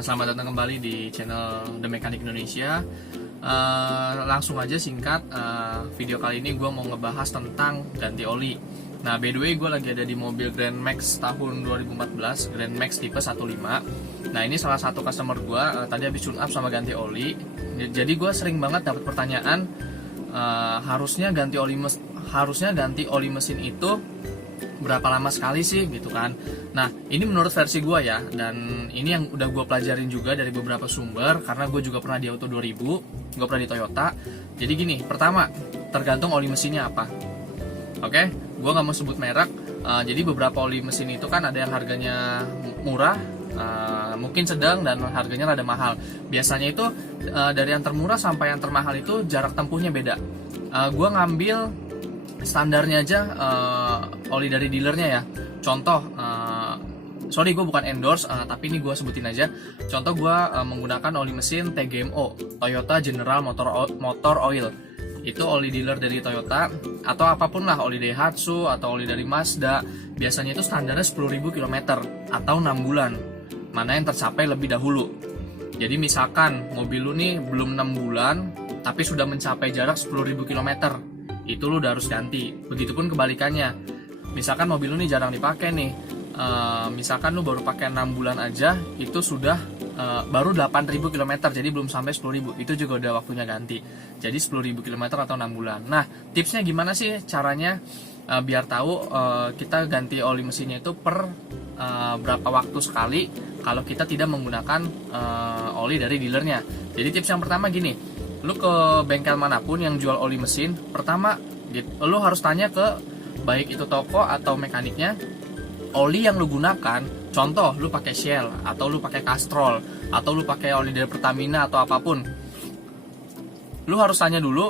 Selamat datang kembali di channel The Mechanic Indonesia. Langsung aja singkat, video kali ini gue mau ngebahas tentang ganti oli. Nah, by the way, gue lagi ada di mobil Grand Max tahun 2014, Grand Max tipe 15. Nah, ini salah satu customer gue, tadi habis tune up sama ganti oli. Jadi gue sering banget dapat pertanyaan, harusnya ganti oli mesin itu berapa lama sekali sih gitu kan. Nah, ini menurut versi gue ya, dan ini yang udah gue pelajarin juga dari beberapa sumber, karena gue juga pernah di Auto 2000, gue pernah di Toyota. Jadi gini, pertama, tergantung oli mesinnya apa. Oke, gue gak mau sebut merek. Jadi beberapa oli mesin itu kan ada yang harganya murah, mungkin sedang, dan harganya rada mahal. Biasanya itu dari yang termurah sampai yang termahal itu jarak tempuhnya beda. Gue ngambil standarnya aja, oli dari dealernya ya. Contoh, sorry gue bukan endorse, tapi ini gue sebutin aja. Contoh, gue menggunakan oli mesin TGMO, Toyota General Motor Oil. Itu oli dealer dari Toyota, atau apapun lah, oli Daihatsu atau oli dari Mazda. Biasanya itu standarnya 10.000 km atau 6 bulan, mana yang tercapai lebih dahulu. Jadi misalkan mobil lu nih belum 6 bulan tapi sudah mencapai jarak 10.000 km, itu lu udah harus ganti. Begitupun kebalikannya, misalkan mobil lu nih jarang dipakai nih, misalkan lu baru pakai 6 bulan aja, itu sudah baru 8.000 km, jadi belum sampai 10.000, itu juga udah waktunya ganti. Jadi 10.000 km atau 6 bulan. Nah, tipsnya gimana sih caranya biar tahu kita ganti oli mesinnya itu per berapa waktu sekali kalau kita tidak menggunakan oli dari dealernya. Jadi tips yang pertama gini, lu ke bengkel manapun yang jual oli mesin, pertama lu harus tanya ke baik itu toko atau mekaniknya, oli yang lu gunakan. Contoh, lu pakai Shell atau lu pakai Castrol atau lu pakai oli dari Pertamina atau apapun, lu harus tanya dulu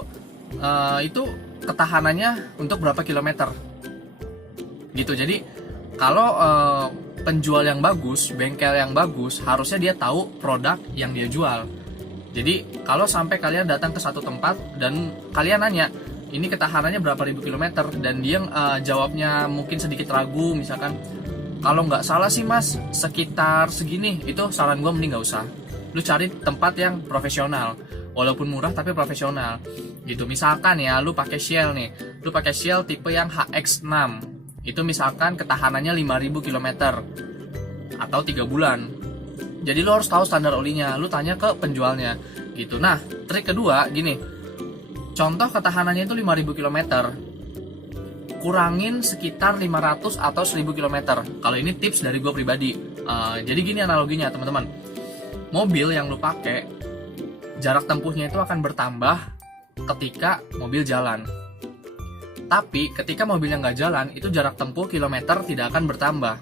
itu ketahanannya untuk berapa kilometer gitu. Jadi kalau penjual yang bagus, bengkel yang bagus, harusnya dia tahu produk yang dia jual. Jadi kalau sampai kalian datang ke satu tempat dan kalian nanya, ini ketahanannya berapa ribu kilometer, dan dia jawabnya mungkin sedikit ragu, misalkan, kalau nggak salah sih mas sekitar segini, itu saran gue mending nggak usah. Lu cari tempat yang profesional, walaupun murah tapi profesional gitu. Misalkan ya, lu pakai Shell nih, lu pakai Shell tipe yang HX6, itu misalkan ketahanannya 5.000 km atau 3 bulan. Jadi lu harus tahu standar olinya, lu tanya ke penjualnya gitu. Nah, trik kedua gini, contoh ketahanannya itu 5.000 km, kurangin sekitar 500 atau 1.000 km. Kalau ini tips dari gue pribadi. Jadi gini analoginya teman-teman, mobil yang lu pakai, jarak tempuhnya itu akan bertambah ketika mobil jalan. Tapi ketika mobil yang nggak jalan, itu jarak tempuh kilometer tidak akan bertambah.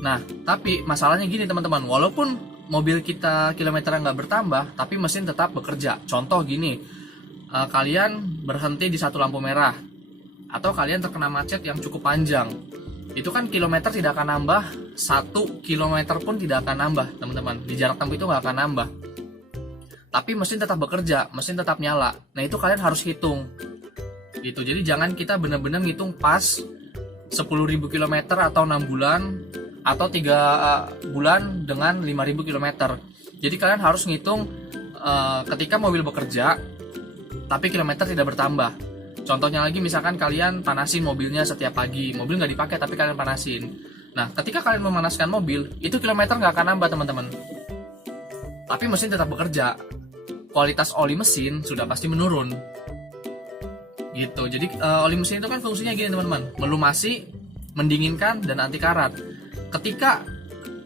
Nah, tapi masalahnya gini teman-teman, walaupun mobil kita kilometernya nggak bertambah, tapi mesin tetap bekerja. Contoh gini, kalian berhenti di satu lampu merah, atau kalian terkena macet yang cukup panjang, itu kan kilometer tidak akan nambah, 1 kilometer pun tidak akan nambah teman-teman, di jarak tempuh itu nggak akan nambah. Tapi mesin tetap bekerja, mesin tetap nyala. Nah, itu kalian harus hitung gitu. Jadi jangan kita benar-benar ngitung pas 10.000 km atau 6 bulan atau 3 bulan dengan 5.000 km. Jadi kalian harus ngitung ketika mobil bekerja tapi kilometer tidak bertambah. Contohnya lagi, misalkan kalian panasin mobilnya setiap pagi, mobil nggak dipakai tapi kalian panasin. Nah, ketika kalian memanaskan mobil, itu kilometer nggak akan nambah teman-teman, tapi mesin tetap bekerja. Kualitas oli mesin sudah pasti menurun gitu. Jadi oli mesin itu kan fungsinya gini teman-teman, melumasi, mendinginkan, dan anti karat. Ketika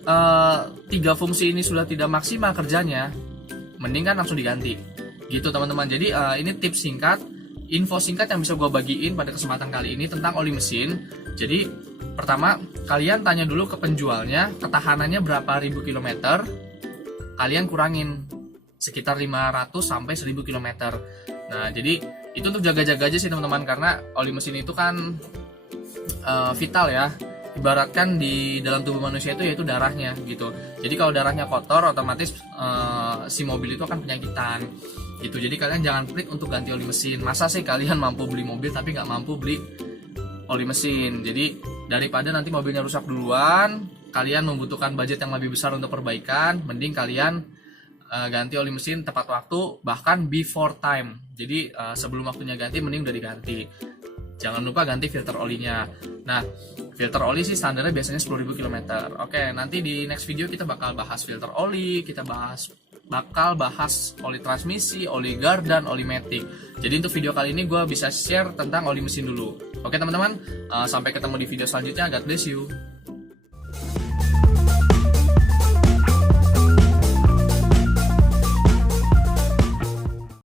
3 fungsi ini sudah tidak maksimal kerjanya, mending kan langsung diganti gitu teman-teman. Jadi ini tips singkat, info singkat yang bisa gue bagiin pada kesempatan kali ini tentang oli mesin. Jadi pertama, kalian tanya dulu ke penjualnya, ketahanannya berapa ribu kilometer, kalian kurangin sekitar 500 sampai 1.000 km. Nah, jadi itu untuk jaga-jaga aja sih teman-teman, karena oli mesin itu kan vital ya. Ibaratkan di dalam tubuh manusia itu yaitu darahnya gitu. Jadi kalau darahnya kotor, otomatis si mobil itu akan penyakitan gitu. Jadi kalian jangan pelit untuk ganti oli mesin. Masa sih kalian mampu beli mobil tapi nggak mampu beli oli mesin? Jadi daripada nanti mobilnya rusak duluan, kalian membutuhkan budget yang lebih besar untuk perbaikan, mending kalian ganti oli mesin tepat waktu, bahkan before time. Jadi sebelum waktunya ganti mending udah diganti. Jangan lupa ganti filter olinya. Nah, filter oli sih standarnya biasanya 10.000 km. Oke, nanti di next video kita bakal bahas filter oli, kita bakal bahas oli transmisi, oli gardan, oli matic. Jadi untuk video kali ini gue bisa share tentang oli mesin dulu. Oke teman-teman, sampai ketemu di video selanjutnya. God bless you.